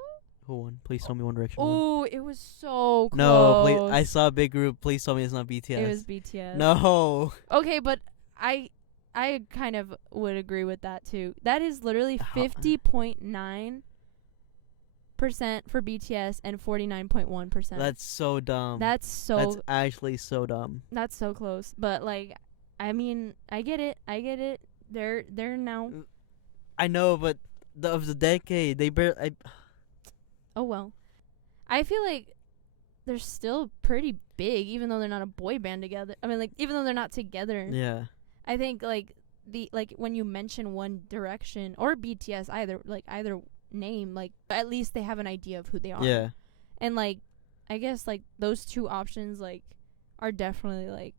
Who won? Please tell me One Direction. Oh, it was so close. No, please. I saw a big group. Please tell me it's not BTS. It was BTS. No. Okay, but I kind of would agree with that too. That is literally 50.9% for BTS and 49.1%. That's so dumb. That's actually so dumb. That's so close. But I mean, I get it. They're now. I know, but of the decade, they barely. Oh well. I feel they're still pretty big, even though they're not a boy band together. I mean, even though they're not together. Yeah. I think when you mention One Direction or BTS, either name, at least they have an idea of who they are. Yeah. And I guess those two options are definitely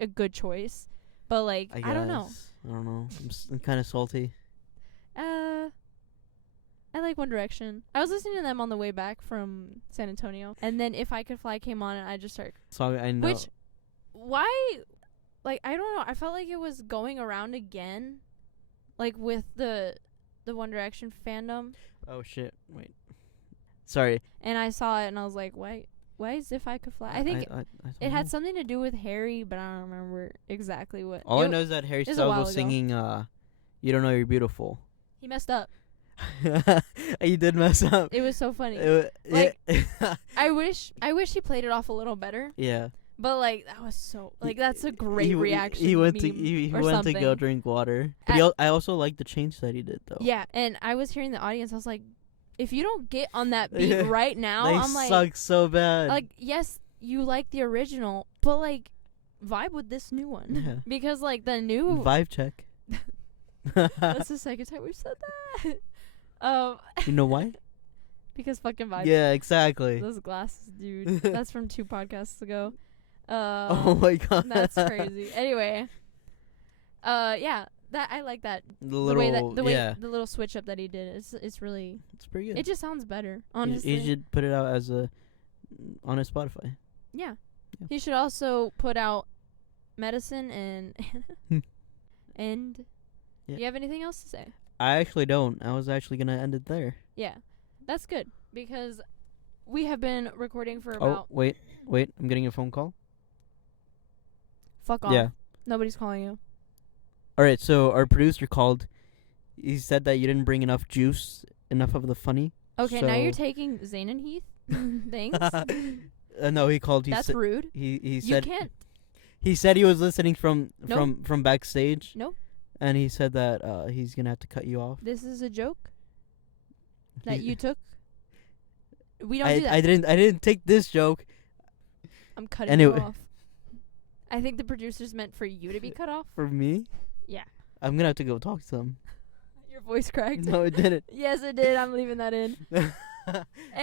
a good choice. But I don't know. I don't know. I'm kind of salty. I like One Direction. I was listening to them on the way back from San Antonio, and then If I Could Fly came on, and I just started. Song I know. Why? I don't know. I felt like it was going around again, with the One Direction fandom. Oh shit! Wait. Sorry. And I saw it, and I was like, why? Why is If I Could Fly? I think it had something to do with Harry, but I don't remember exactly what. All I know is that Harry Styles was singing "You Don't Know You're Beautiful." He messed up. He did mess up. It was so funny. I wish he played it off a little better. Yeah. But that was so that's a great reaction. He went to go drink water. But I also like the change that he did though. Yeah, and I was hearing the audience. I was like, if you don't get on that beat right now, I'm like, suck so bad. Yes, you like the original, but vibe with this new one. Yeah. Because the new vibe check. That's the second time we've said that. You know why? Because fucking vibe. Yeah, exactly. Those glasses, dude. That's from 2 podcasts ago. Oh my god. That's crazy. Anyway. Yeah. That I like that. The little switch up that he did. It's really. It's pretty good. It just sounds better. Honestly. You should put it out as on his Spotify. Yeah. He should also put out Medicine and and. Yeah. Do you have anything else to say? I actually don't. I was actually gonna end it there. Yeah, that's good because we have been recording for about. Oh wait! I'm getting a phone call. Fuck off. Yeah. Nobody's calling you. All right, so our producer called. He said that you didn't bring enough of the funny. Okay, now you're taking Zane and Heath. Thanks. No, he called. That's rude. He You said can't. he said he was listening from Nope. from backstage. Nope. And he said that he's gonna have to cut you off. This is a joke that you took. We don't I do that. I didn't take this joke. I'm cutting Anyway. you off. I think the producers meant for you to be cut off. For me? Yeah. I'm gonna have to go talk to him. Your voice cracked. No, it didn't. Yes, it did. I'm leaving that in. Anyway.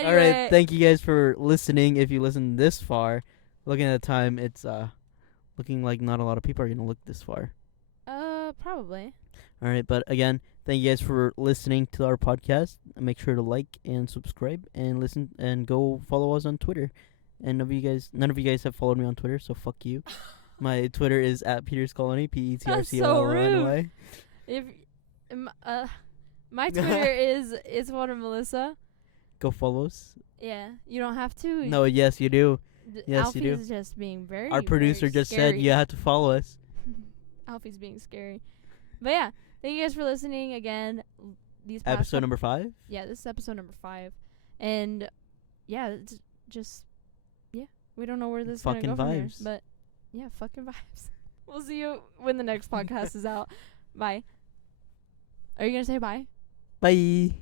All right, thank you guys for listening. If you listened this far, looking at the time, it's looking like not a lot of people are gonna look this far. Probably. All right, but again, thank you guys for listening to our podcast. Make sure to like and subscribe and listen and go follow us on Twitter. And none of you guys have followed me on Twitter, so fuck you. My Twitter is at Peter's Colony, PETRCOLONY. If my Twitter is Water Melissa. Go follow us. Yeah, you don't have to. No, yes you do. Yes, Alfie's you do. just being very. Our producer very just scary. said you have to follow us. Alfie's being scary, but yeah, thank you guys for listening again. These past Episode number 5. Yeah, this is episode number 5, and yeah, it's just we don't know where this is gonna go from here, vibes. but yeah, fucking vibes. We'll see you when the next podcast is out. Bye. Are you gonna say bye? Bye.